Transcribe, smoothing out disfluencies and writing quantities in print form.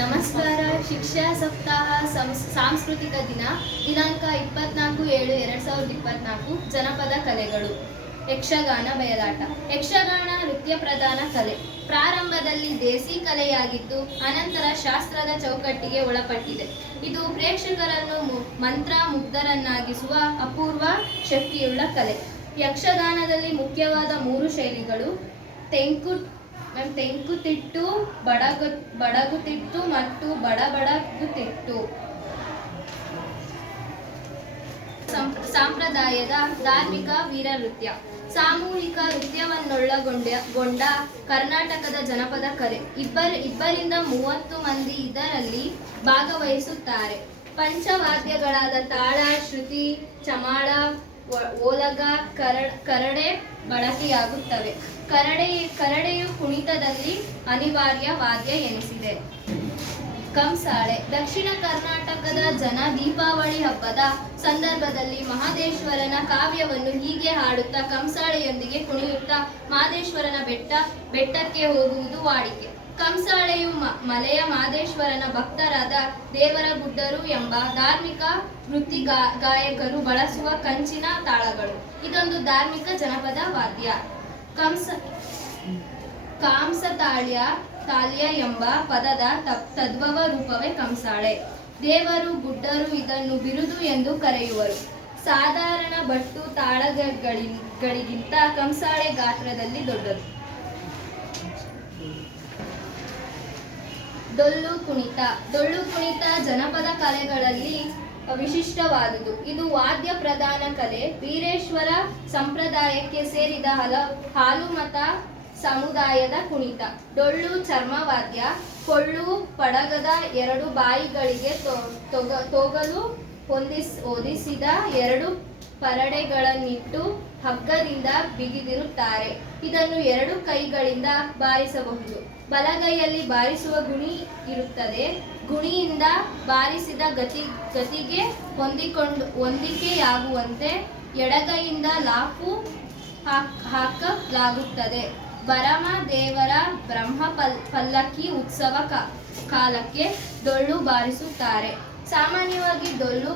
ನಮಸ್ಕಾರ. ಶಿಕ್ಷಾ ಸಪ್ತಾಹ ಸಾಂಸ್ಕೃತಿಕ ದಿನ ದಿನಾಂಕ 24/7/2024. ಜನಪದ ಕಲೆಗಳು. ಯಕ್ಷಗಾನ ಬಯಲಾಟ. ಯಕ್ಷಗಾನ ನೃತ್ಯ ಪ್ರಧಾನ ಕಲೆ. ಪ್ರಾರಂಭದಲ್ಲಿ ದೇಸಿ ಕಲೆಯಾಗಿದ್ದು ಅನಂತರ ಶಾಸ್ತ್ರದ ಚೌಕಟ್ಟಿಗೆ ಒಳಪಟ್ಟಿದೆ. ಇದು ಪ್ರೇಕ್ಷಕರನ್ನು ಮಂತ್ರಮುಗ್ಧರನ್ನಾಗಿಸುವ ಅಪೂರ್ವ ಶಕ್ತಿಯುಳ್ಳ ಕಲೆ. ಯಕ್ಷಗಾನದಲ್ಲಿ ಮುಖ್ಯವಾದ 3 ಶೈಲಿಗಳು ತೆಂಕುತಿಟ್ಟು, ಬಡಗುತಿಟ್ಟು ಮತ್ತು ಬಡಬಡಗುತಿಟ್ಟು. ಸಂಪ್ರದಾಯದ ಧಾರ್ಮಿಕ ವೀರನೃತ್ಯ. ಸಾಮೂಹಿಕ ನೃತ್ಯವನ್ನೊಳಗೊಂಡ ಕರ್ನಾಟಕದ ಜನಪದ ಕಲೆ. ಇಬ್ಬರಿಂದ 30 ಮಂದಿ ಇದರಲ್ಲಿ ಭಾಗವಹಿಸುತ್ತಾರೆ. ಪಂಚವಾದ್ಯಗಳಾದ ತಾಳ, ಶ್ರುತಿ, ಚಮಾಳ, ಓಲಗ, ಕರಡೆ ಬಳಕೆಯಾಗುತ್ತವೆ. ಕರಡೆಯು ಕುಣಿತದಲ್ಲಿ ಅನಿವಾರ್ಯ ವಾದ್ಯ ಎನಿಸಿದೆ. ಕಂಸಾಳೆ. ದಕ್ಷಿಣ ಕರ್ನಾಟಕದ ಜನ ದೀಪಾವಳಿ ಹಬ್ಬದ ಸಂದರ್ಭದಲ್ಲಿ ಮಹದೇಶ್ವರನ ಕಾವ್ಯವನ್ನು ಹೀಗೆ ಹಾಡುತ್ತಾ ಕಂಸಾಳೆಯೊಂದಿಗೆ ಕುಣಿಯುತ್ತಾ ಮಹದೇಶ್ವರನ ಬೆಟ್ಟಕ್ಕೆ ಹೋಗುವುದು ವಾಡಿಕೆ. ಕಂಸಾಳೆಯು ಮಲೆಯ ಮಹದೇಶ್ವರನ ಭಕ್ತರಾದ ದೇವರಗುಡ್ಡರು ಎಂಬ ಧಾರ್ಮಿಕ ವೃತ್ತಿ ಗಾಯಕರು ಬಳಸುವ ಕಂಚಿನ ತಾಳಗಳು. ಇದೊಂದು ಧಾರ್ಮಿಕ ಜನಪದ ವಾದ್ಯ. ಕಾಂಸತಾಳ್ಯ ಎಂಬ ಪದದ ತದ್ಭವ ರೂಪವೇ ಕಂಸಾಳೆ. ದೇವರು ಗುಡ್ಡರು ಇದನ್ನು ಬಿರುದು ಎಂದು ಕರೆಯುವರು. ಸಾಧಾರಣ ಬಟ್ಟು ತಾಳಗಳಿಗಿಂತ ಕಂಸಾಳೆ ಗಾತ್ರದಲ್ಲಿ ದೊಡ್ಡದು. ಡೊಳ್ಳು ಕುಣಿತ. ಡೊಳ್ಳು ಕುಣಿತ ಜನಪದ ಕಲೆಗಳಲ್ಲಿ ವಿಶಿಷ್ಟವಾದುದು. ಇದು ವಾದ್ಯ ಪ್ರಧಾನ ಕಲೆ. ವೀರೇಶ್ವರ ಸಂಪ್ರದಾಯಕ್ಕೆ ಸೇರಿದ ಹಾಲುಮತ ಸಮುದಾಯದ ಕುಣಿತ. ಡೊಳ್ಳು ಚರ್ಮವಾದ್ಯ. ಕೊಳ್ಳು ಪಡಗದ 2 ಬಾಯಿಗಳಿಗೆ ತೊಗಲು ಹೊದಿಸಿದ 2 ಪರಡೆಗಳನ್ನಿಟ್ಟು ಹಗ್ಗದಿಂದ ಬಿಗಿದಿರುತ್ತಾರೆ. ಇದನ್ನು 2 ಕೈಗಳಿಂದ ಬಾರಿಸಬಹುದು. ಬಲಗೈಯಲ್ಲಿ ಬಾರಿಸುವ ಗುಣಿ ಇರುತ್ತದೆ. ಗುಣಿಯಿಂದ ಬಾರಿಸಿದ ಗತಿಗೆ ಹೊಂದಿಕೆಯಾಗುವಂತೆ ಎಡಗೈಯಿಂದ ಲಾಫು ಹಾಕಲಾಗುತ್ತದೆ. ಬರಮ ದೇವರ ಬ್ರಹ್ಮ ಪಲ್ಲಕ್ಕಿ ಉತ್ಸವ ಕಾಲಕ್ಕೆ ಡೊಳ್ಳು ಬಾರಿಸುತ್ತಾರೆ. ಸಾಮಾನ್ಯವಾಗಿ ಡೊಳ್ಳು